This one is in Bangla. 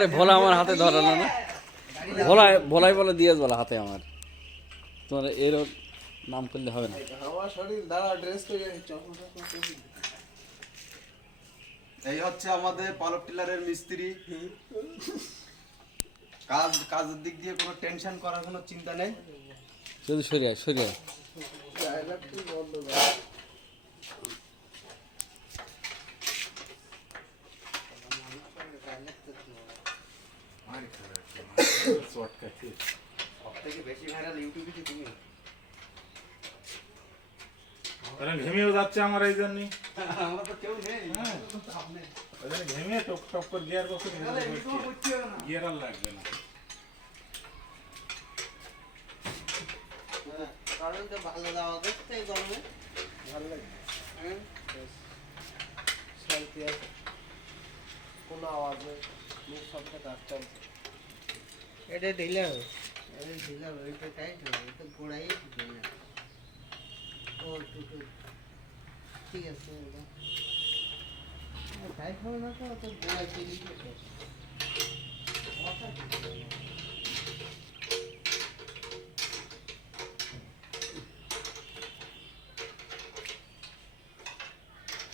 আরে ভোলা আমার হাতে ধরালো না, ভোলাই ভোলাই বলে দিয়েছ বলে হাতে আমার, তোমার এর নাম করলে হবে না। আমার শরীর দাঁড়া ড্রেস করে এই হচ্ছে আমাদের পালক টিলারের মিস্ত্রি। কাজের দিক দিয়ে কোনো টেনশন করার কোনো চিন্তা নেই। শুধু সরিয়ে সরিয়ে সবথেকে বেশি ভাইরাল ইউটিউবে কি তুমি? ঘেমেও যাচ্ছে আমার এই জন্যই, আমরা তো কেউ নেই। ঘেমে টপ টপ করে গিয়ার বক্সে গিয়ার আর লাগবে না। কারণ তো ভালো দাওয়া দেখতে গরমে ভালো লাগে। শান্তি আছে, কোনো আওয়াজ নেই, মুখ সবটা কাজ চলছে। এটা দিলাম ওইটা টাইট না, এটা গোড়াই দিলাম। ও টুটু ঠিক আছে, টাইট হবে না তো গোড়াই দিলি।